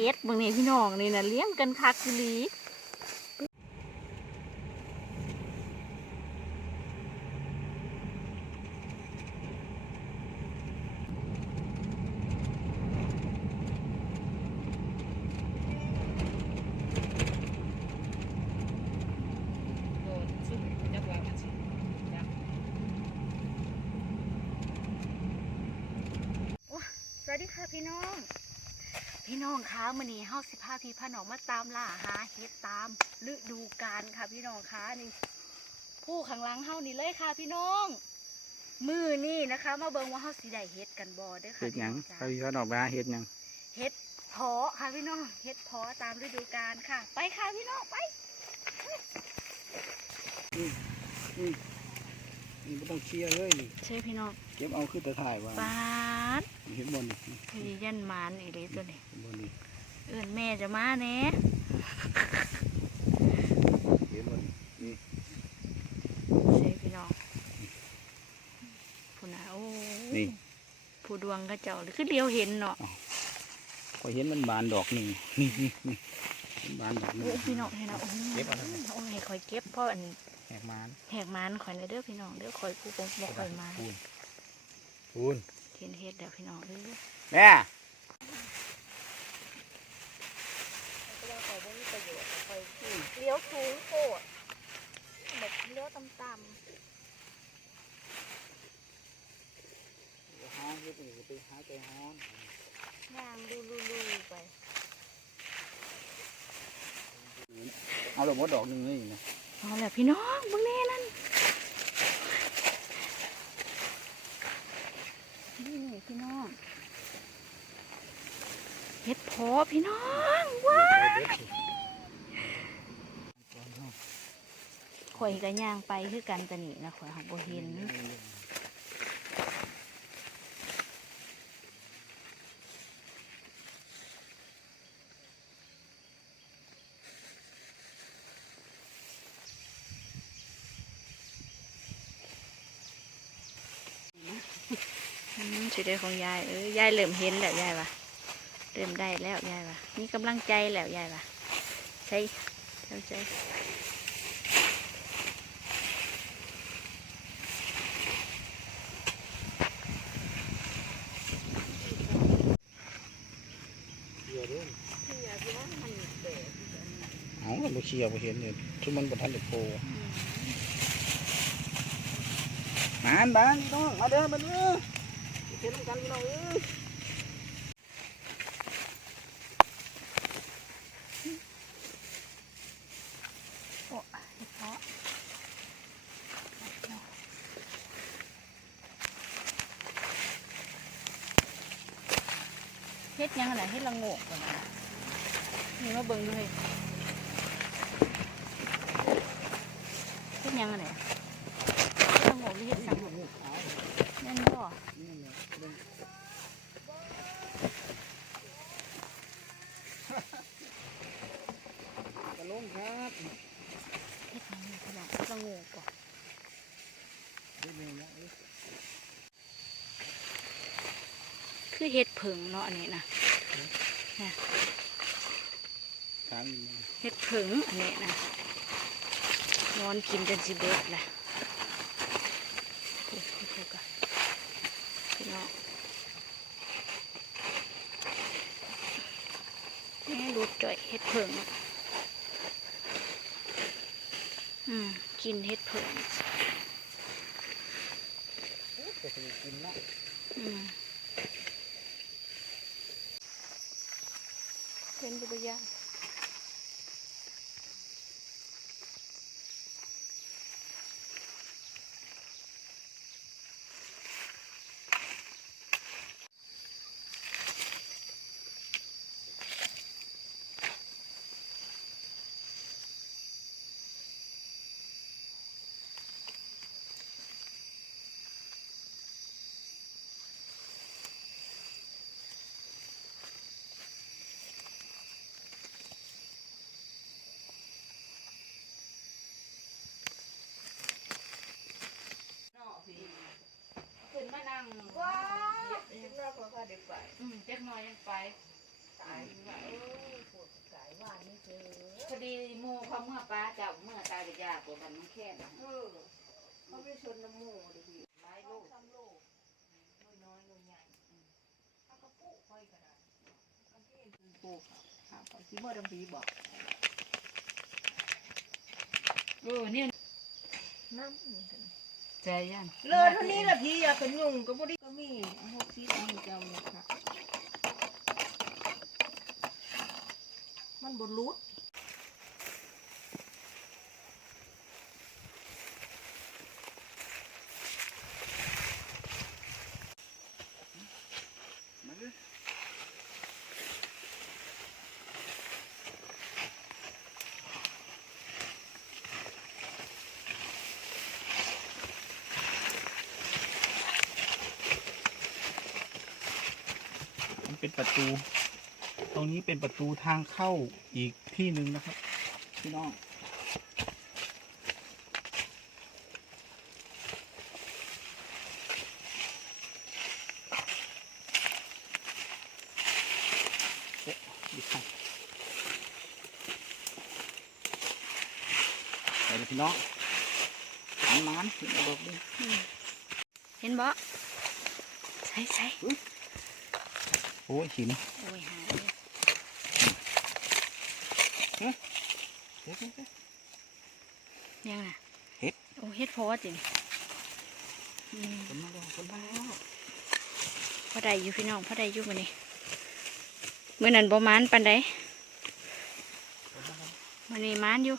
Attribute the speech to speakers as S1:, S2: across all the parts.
S1: ฮ็ดบางนี่พี่น้องนี่นะเลี้ยงกันคักลี
S2: โดนสุดจักว่ามันสิจัก
S1: สวัสดีค่ะพี่น้อง พี่น้องคะ มื้อนี้เฮาสิพาพี่พาน้องมาตามล่าหาเฮ็ดตามฤดูกาลค่ะพี่น้องคะนี่ผู้ข้างหลังเฮานี่เลยค่ะพี่น้อง มือนี่นะคะ มาเบิ่งว่าเฮาสิได้เฮ็ดกันบ่เด้อค่ะ
S3: เฮ็ดหยัง
S1: พี่น้อจ้า
S3: เขาพี่เขาดอกไปหาเฮ็ดหยัง
S1: เฮ็ดเพาะค่ะพี่น้องเฮ็ดเพาะตามฤดูกาลค่ะ ไปค่ะพี่น้องไป
S3: นี่บ่ต้องเคลียร์เลยนี่
S1: เชื่อพี่น้อง
S3: เก็บเอาขึ้นแต่ถ่ายว่า
S1: ปาด
S3: เห็นบ่นี่
S1: คือยันหมานอีหลีตัวนี้
S3: เห็นบ่นี่
S1: เอื่นแม่จะมาแหน่
S3: เห็นบ่นี่นี่
S1: เชื่อพี่น้องผู้น่ะโอ้
S3: นี่
S1: ผู้ดวงก็เจ้าเลยคือเดียวเห็นเนาะ
S3: ก็เห็นมันบานดอกหนึงนี่นี่นี่มันบานดอกหนึง
S1: โอ้พี่น้องเห็นเนาะโอ้
S3: เก็บเอาทำไม
S1: โอ้ยคอยเก็บเพราะอัน
S3: แหกมาน
S1: แหกหมานข่อยเลยเด้อพี่น้องเด้อข่อยผู้ปงบอกข่อยมา
S3: ปูนปูน
S1: เห็นเฮ็ดเด้อพี่น้องเด้อ
S3: แม่
S1: เลี้ยวสูงโคตรแบบเลี้ยวต่ำ
S3: หาเฮ็ดนี่ก็ไปหาใจฮ้อน
S1: ๆย่างดูลูๆไป
S3: เอาดอกมดดอกหนึงเลยนะ
S1: เอาแหละพี่น้องเบิ่งแน่นั่นนี่พี่น้องเฮ็ดพอพี่น้องว้า ข่อยก็ย่างไปคือกันตะนี่นะข่อยหักบ่เห็นสิได้ของยายเออยายเริ่มเห็นแล้วยายวะ ริ่มได้แล้วยายว่ะมีกำลังใจแล้วยายว่ะใช่เข้าใจ
S3: เอาก็บ่เชียร์บ่เห็นเนี่ยทุกมันบ่ทันได้โผล่มานบ้านพี่น้องมาเด้อมาเด้อเห็นกันพี่น้องเอ้ย
S1: โอ้เฮ็ดเพาะ เฮ็ดยังขนาดเฮ็ดละโงกก่อนนะนี่มาเบิ่งด้วยเฮ็ดยังขนาดเฮ็ดละโงกหรือเฮ็ดสังนั่นบ่
S3: กระลงครับ
S1: เฮ็ดยังไงขนาดเฮ็ดละโงกก่อน
S3: เฮ็ดนี่นะเอ้ย
S1: คือ เฮ็ดผึ่งเนาะอันนี้นะ
S3: ทางนี้นะ
S1: เฮ็ดผึ่งอันนี้นะนอนกินจนสิเบิดแหละโอ้โหโอ้โหพี่น้องนี่รูดจ่อยเฮ็ดผึ่งอืมกินเฮ็ดผึ่ง
S3: จะสิกินเนาะ
S1: อืม เป็นบุญยาง ขึ้นมานั่ง
S2: ว้าเห็นว่าพอพาเด็ก ปุ๊ค
S4: รับครับสีบ่ดำปีบอก
S2: เออเนี่ย
S4: น้
S2: ใจยันำ
S4: เลยเท่านี้ละพี่อยากเป็นยุงก็บ่ได้ก็มีหกสิบมีเจ้าเนี่ยค่ะมันบนรุด
S3: เป็นประตู ตรงนี้เป็นประตูทางเข้าอีกที่หนึ่งนะครับ พี่น้องเอ๊ะดีครับไปเลยพี่น้องมันมันๆเห็นเอาดอกด้วย
S1: เห็นบ่ใส่ใส่
S3: อ้ยหิน
S1: โอ้ยหาเลย
S3: เฮ้ยเฮ้ยเฮ้ย
S1: ยังน่ะ
S3: เฮ็ด
S1: โอ้เฮ็ดพอจริงอืม
S3: คนมาแล้วคนมาแล้ว
S1: พอได้อยู่พี่น้องพอได้อยู่มื้อนี้มื้อนั้นบ่มานปานใด
S3: คนมาแล้ว
S1: มื้อนี้มานอยู่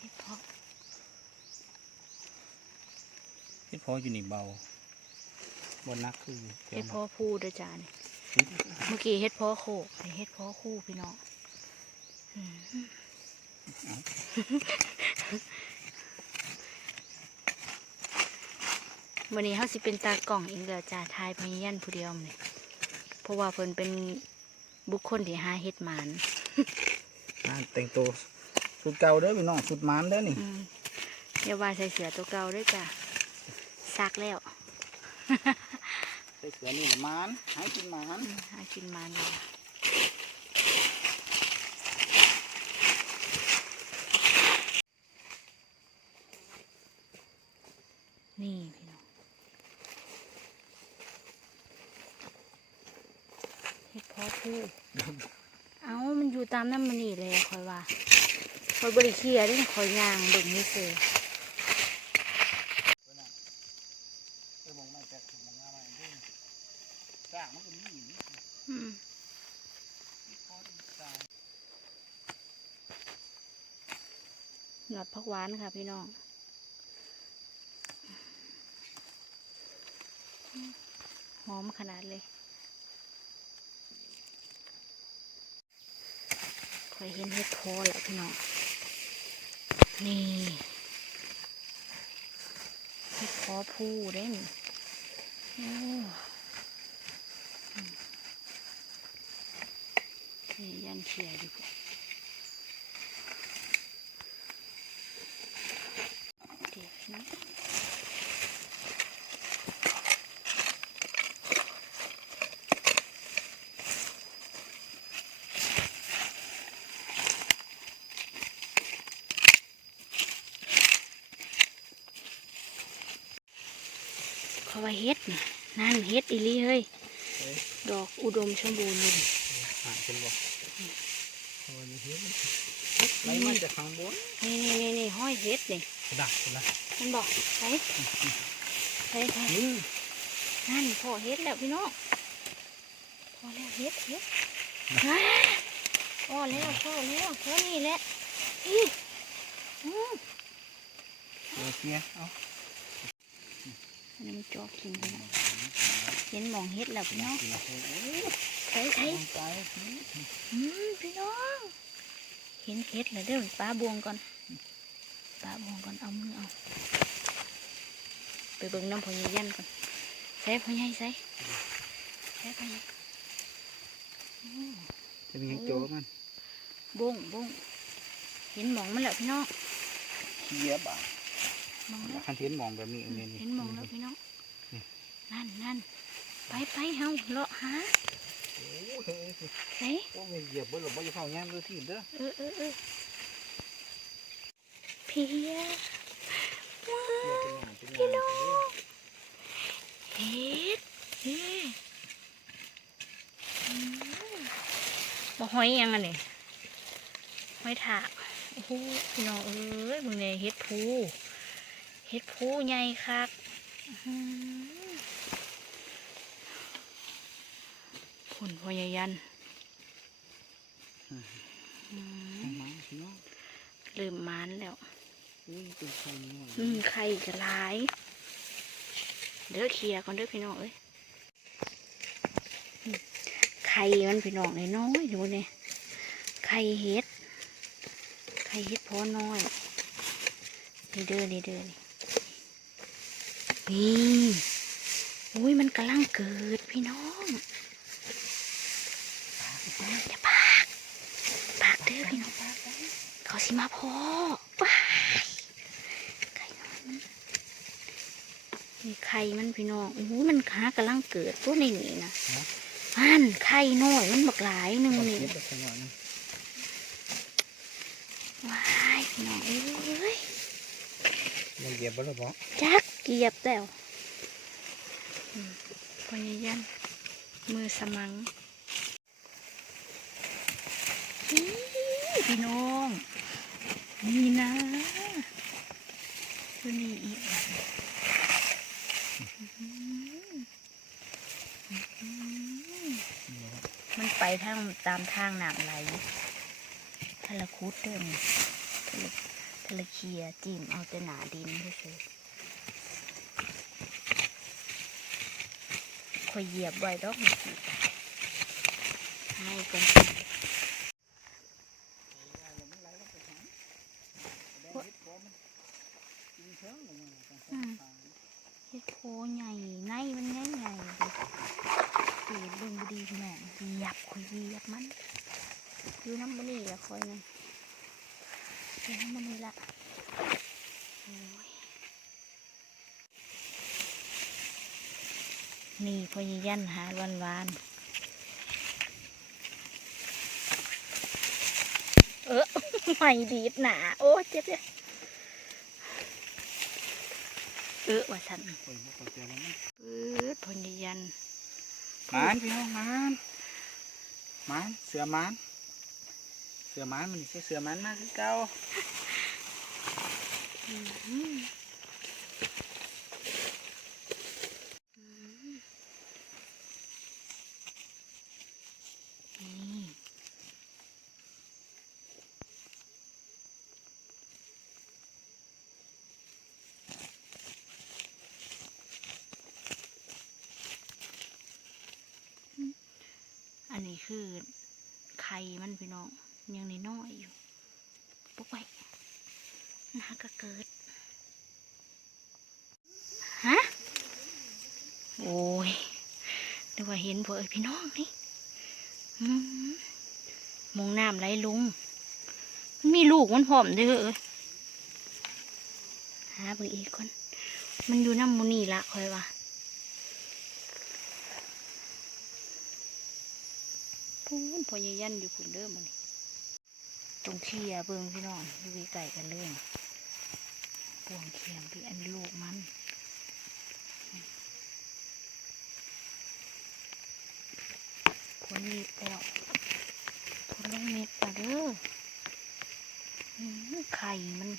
S1: เฮ็ดพอ
S3: เฮ็ดพออยู่นี่เบา บนนักคือ
S1: เฮ็ดพอพูเด้อจ้านี่
S3: เฮ็ด
S1: เมื่อกี้เฮ็ดพอโคกอันนี้เฮ็ดพอคู่พี่น้องอืมวันนี้เขาสิเป็นตากล่องเองเด้อจ้าทายพยันผู้เดียวนี่เพราะว่าเพิ่นเป็นบุคคลที่หาเฮ็ดหมาน
S3: อ่าแต่งตัวสุดเก่าเด้อพี่น้องสุดมันเด้อนี่
S1: อืมอย่าว่าใส่เสือตัวเก่าเด้วยจ้าซักแล้ว
S3: ใส่เสือนี่มันหายกินมัน
S1: หากินมานเลยนี่พี่น้องเฮ็ดพอพูเอามันอยู่ตามน้ำมันนี่เลยคอยว่าคอยบริเคียร์ด้คอยยางเบิ่งนี่เสือ
S3: อมองไม่แตกมองงามอะไรด้วยสร้างมันก็มีอยู่นี่
S1: อืม
S3: พอดีสร้าง
S1: หนอด ผักหวานค่ะพี่น้องหอมขนาดเลยคอยเห็นเห็ดโพแหล้วพี่น้อง นี่เห็ดโพผู้เด้นโอ้ยันเขียอยู่พุ่นเดี๋ยวพี่น้อง เขาว่าเฮ็ดน่ะนั่นเฮ็ดอีหลีเฮ้ย
S3: เอ้ย
S1: ดอกอุดมสมบูรณ์เลย
S3: หาเป็นบ่โอ้ยนี่เฮ็ดไหลมาจากข้างบน
S1: นี่นี่นี่นี่ห้อยเฮ็ดนี่
S3: ดักนะ
S1: มันบอกไปไปไป
S3: นี่
S1: นั่นพอเฮ็ดแล้วพี่น้องพอแล้วเฮ็ดเฮ็ดอ่าพอแล้วพอแล้วพอนี่แหละอีอืม
S3: เดี๋ยวเสียเอา
S1: อันนี้มันจอกกินพี่น้องเห็นหมองเฮ็ดแล้วพี่น้อง
S3: กินแล้วโอ้ย
S1: ใส่ใส่
S3: ตายแล้วพี่
S1: อืมพี่น้อง เห็นเฮ็ดแล้วเดี๋ยวป้าบวงก่อนป้าบวงก่อนเอามือเอา ไปเบิ่งน้ำพอใหญ่ยันก่อนใส่พอใหญ่ใส่ใส่พอใหญ่อืม
S3: จะมีโจมัน
S1: บงบงเห็นหมองมันแล้วพี่น้อง
S3: เขียบ่า
S1: ห มองแล้ว
S3: คันเห็นมองแบบนี้นี่นี่
S1: เห็นหมองแล้วพี่น้อง
S3: นี่
S1: นั่นนั่นไปไปเฮาเลาะหา
S3: โอ้เฮ้ย
S1: ไหน
S3: ว่ามันเหยียบเบิ้ลหรือว่าจะเข้าแง่มือที่เด้อ
S1: เออเออเออเพียว้า
S3: เหยียบ
S1: ว
S3: เป็นอย่างเป็น
S1: พี่
S3: อ
S1: น้
S3: ย่า
S1: องงเฮ็ดเฮ้อืมบ่หอยยังอันนี้หอยถากโอ้โหพี่น้องเอ้ยมึงเนี่ยเฮ็ดพู เฮ็ดพูใหญ่คักอื้อหือผลพยายันอืม
S3: มาพี่น้อง
S1: เริ่มมานแล้ว
S3: อุ้ยเป็นไข่หน่อย
S1: อืมไข่กระลาย เด้อเคลียร์ก่อนเด้อพี่น้องเอ้ยอืมไข่มันพี่น้องน้อยๆดูเนี่ยไข่เห็ด ไข่เห็ดพอน้อยนี่เด้อนี่เด้อนี่ นี่อุ้ยมันกำลังเกิดพี่น้องอย่าปากปากเด้อพี่น้องเขาสิมาพอว้ายไข่น้อยมันนี่ไข่มันพี่น้องอู้มันหากำลังเกิดตัวนี้นี่นะอันไข่น้อยมันบักหลายหนึ่งนี่
S3: เก็บแบบขนาดนี้
S1: ว้ายพี่น้อง เอ้ย
S3: มันเหยียบเบิ้ลหรือเปล่า
S1: จักเกียบแล้วอืมพยายันมือสมังอี้พี่น้องนี่นะตัวนี้อีกอื้อหืออื้อหือมันไปทางตามทางน้ำไหลทะละคุดเด้อนี่ทะละทะ ละเคียจิ้มเอาแต่หนาดินเฉยๆคอยเหยียบไว้ดอกมันสิให้กันอืมเฮ็ดโคใหญ่ในมันใหญ่ใหญ่ดิตีเบิ่งบ่ดีพี่น้องเหยียบคอยเหยียบมันอยู่น้ำมันนี่ละคอยนั่นอยู่น้ำมันนี่ละโอ้ย นี่พอยันหาวันวานๆเออไม่ดีดหนาโอ้เจ็บเลยเออว่าสัน
S3: โอ้ยบ่เข้าใจว่ามัน
S1: ปืดพอยัน
S3: หมานพี่น้องหมานหมานเสือหมานเสือหมานมันใช่เสือหมานมากคือเก่า
S1: อืมอืมนี่อันนี้ คือไข่มันพี่น้องยังในน้อยอยู่ปุ๊กไว้น่าก็เกิดฮะโอ้ยนึกว่าเห็นพวกเอ้ยพี่น้องนี่มองน้ำไหลลงมันมีลูกมันพร้อมเด้อเอ้ยหาเบอร์อีกคน มันอยู่น้ำมูนี่ละคอยว่า พูนพอยยันอยู่ผุนเด้อมันนี่ตรงเคียเบิ่งพี่น้องอยู่ไกลๆกันเลยปวงเคียมพี่อันลูกมันผลมีดแล้วผลลงเม็ดปลาเด้ออืมไข่มัน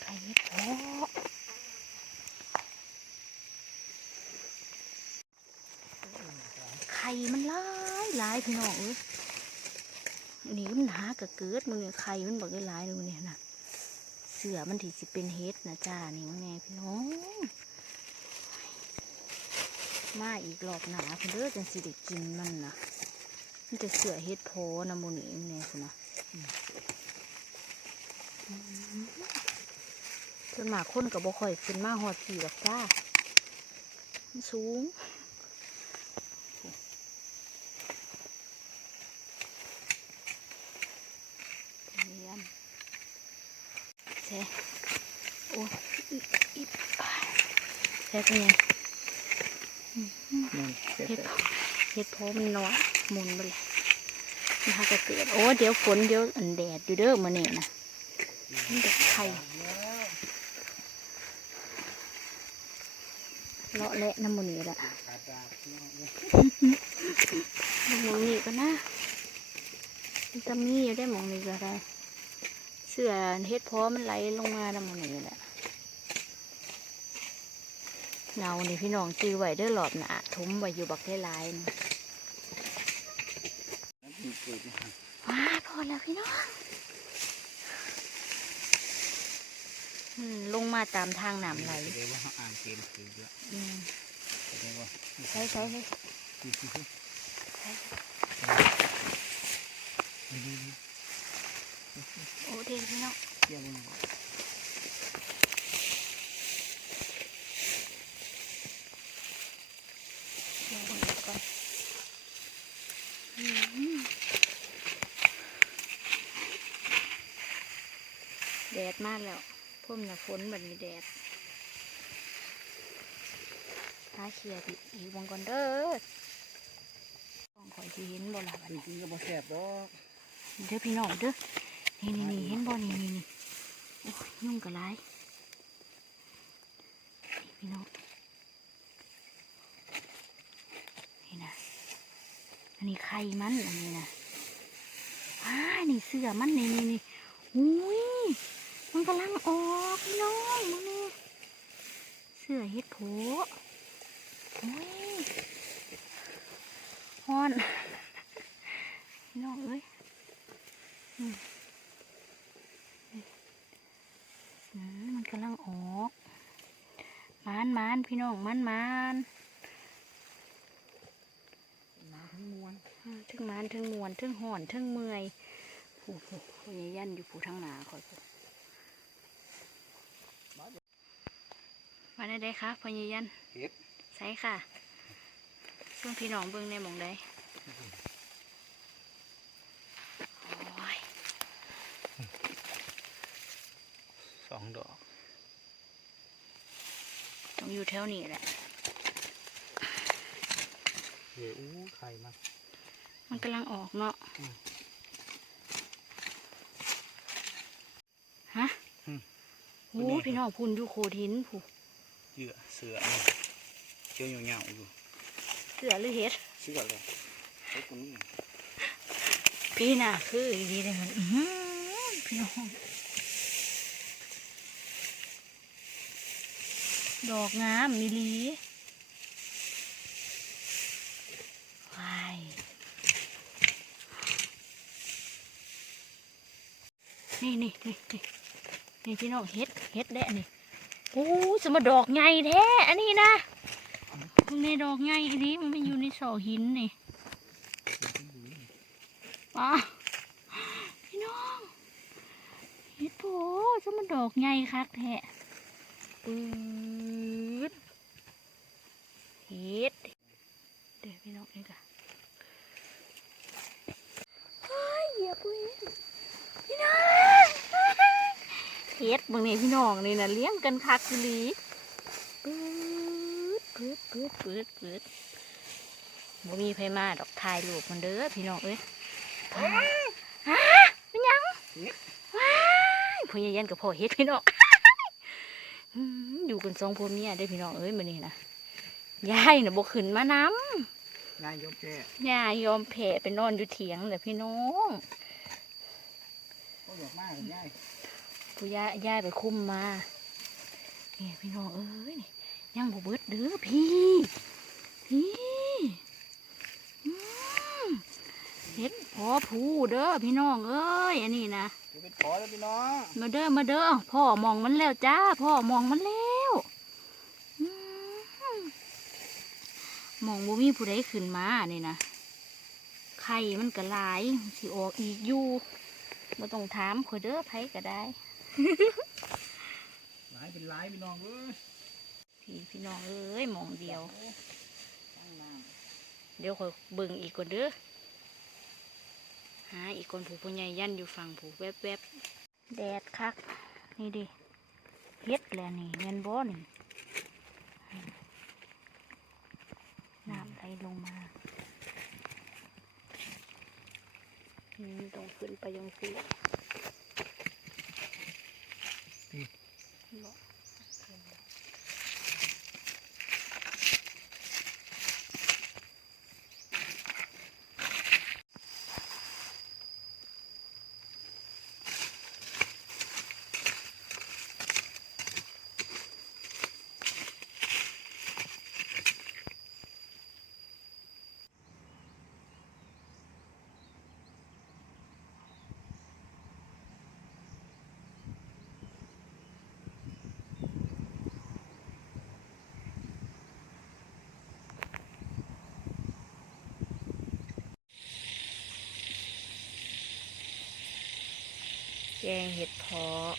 S1: ไข่เห็ดเพาะไข่มันหลา หลายพี่น้องเอ้ยอันนี้มันหากระเกิดมึงเนี่ยไข่มันบอกได้หลายเลยมึงเนี่ยนะเสือมันที่สิเป็นเฮ็ดนะจ้านี่มึงไงพี่น้องมาอีกรอบหนาเพื่นเด้อจังสิได้กินมันนะมันจะเสือเฮ็ดโพนะโมนี่เนี่ยสินะอืมอืมส่วนมากคนกับบ่ค่อยขึ้นมาหอดผีหรอกจ้า มันสูงเนียนเซ่โอ้ยอีอีอ่าเซ่เป็นไง
S3: นั่นเสร็จ
S1: เฮ็ด
S3: แล้ว
S1: เพเฮ็ดเพาะมันน้อยหมุนไปเลยนะคะก็เกิดโอ้เดี๋ยวฝนเดี๋ยวอันแดดอยู่เด้อมื้อนี้นะมันจะไข่เลาะและน้ำมันนี้ละ
S3: ขาดดาบพี่น้องเอ้ย
S1: หมองนี้ก็นะมันจะมีอยู่ได้หมองนี้ก็ได้ เสื้อเฮ็ดเพาะมันไหลลงมาน้ำมันนี้แหละ เงานี่พี่น้องจือไว้เด้อหลอบหนาทุ้มไว้อยู่บักได้ลายๆนี่
S3: แล้วมีเกิดมา
S1: ว้าพอแล้วพี่น้องอืมลงมาตามทางน้ำไหล
S3: แสดงว่าเขาอ่านเกมถือเยอะ
S1: อืม
S3: แสดงว่า
S1: ใช่ใช่ใช่
S3: ที่ที่ที่
S1: ใช่
S3: นี่นี่นี่
S1: โอ้เด็ดพี่น้อง
S3: เกี่ยวเลย
S1: เดี๋ยวคนเดียวก่อนอืม แล้วพ่มน่ะฝนแบบนี้แดดหาเขียดอีกอีวงก่อนเด้อต้องคอยที่เห็นบ่ล่ะบัด
S3: จ
S1: นี้
S3: ริงๆก็บ่แสบดอก
S1: เด้อพี่น้องเด้อนี่นี่นี่เห็นบ่นี่นี่นี่โอ้ยยุ่งกับไรนี่พี่น้องนี่นะอันนี้ไข่มันอันนี้นะอ่านี่เสื้อมันนี่นี่นี่อุ้ย มันกำลังออกพี่น้องมึงนี่เสื้อเฮ็ดโผโอ้ยฮอนพี่น้องเอ้ยมันกำลังออกมานมานพี่น้องมันมาน
S3: น้ำทั้งมวล
S1: อืมถึงมานถึงมวนถึงห่อนถึงเมื่อยผู้ผู้ยันอยู่ผู้ทางหนาคอยผู้ มาได้ได้ค่ะพ่อใหญ่ยัน
S3: เฮ็ด
S1: ใช่ค่ะส่วนพี่น้องเบิ่งในหมองใดโอ้ย
S3: สองดอก
S1: ต้องอยู่แถวนี้แหละ
S3: เฮ้ยอู้ไข่มา
S1: มันกำลังออกเนาะ
S3: อืม
S1: ฮะ
S3: อืม
S1: โอ้พี่น้องพุ่นอยู่โคดหินผู้
S3: เหยื่อเสือนี่เกี่ยวเหงาๆอยู่
S1: เสือหรือเห็ด
S3: เสือเลยเฮ็ดตรงนี้
S1: พี่น่ะคืออีดีเลยมันอื้อหือพี่น้องดอกงามมิลีวายนี่นี่นี่นี่นี่พี่น้องเฮ็ดเฮ็ดแดะนี่ โอ้สมาดอกใหญ่แท้ อันนี้นะมันในดอกใหญ่อันนี้มันไม่อยู่ในเสาหินนี่ป้าพี่น้องเฮ็ดโผสมาดอกใหญ่คักแท้ปืดเฮ็ดเดี๋ยวพี่น้องนี่ก่ะเฮ้ยเหยียบเลยพี่น้อง เฮ็ดบางนี่พี่น้องนี่นะเลี้ยงกันคักอีหลีปืดปืดปืดปืดปืดบ่มีไผมาดอกถ่ายรูปมันเด้อพี่น้องเอ้ยฮะเป็นหยังว้ายพ่อใหญ่ยันกับพ่อเฮ็ดพี่น้องอืมอยู่กันสองพ่อเมียได้อพี่น้องเอ้ยมื้อนี้นะยายน่ะบ่ขึ้นมาน
S3: ง่ายยกแค่ำ
S1: ยายยอมแพ้ไปนอนอยู่เถียงแหละพี่น้อง
S3: ก็อยากมากเลยง่าย
S1: ผู้ยายยายไปคุมมานี่พี่น้องเอ้ยนี่ยังบ่เบิดเด้อพี่พี่อืมเฮ็ดพอผู้เด้อพี่น้องเอ้ยอันนี้นะ
S3: จะเป็นขอแล้วพี่น้อง
S1: มาเด้อมาเด้อพ่อมองมันแล้วจ้าพ่อมองมันแล้วอืมมองบ่มีผู้ใดขึ้นมานี่นะไข่มันก็หลายสิออกอีกอยู่บ่ต้องถามขอยเด้อไผก็ได้
S3: หลายเป็นหลายพี่น้องเอ้ย
S1: พี่พี่น้องเอ้ยมองเดียว
S3: ตั้งน้
S1: เดี๋ยวคอยเบิ่งอีกก่อนเด้อหาอีกคนผู้ผู้ใหญ่ยันอยู่ฝั่งผู้แวบแวบๆแดดคัก นี่ดิเฮ็ดแหล้วนี่เงินบ่นี่น้ำไหลลงมาอืมต้องขึ้นไปยังสิ บอ แกงเห็ดเพาะ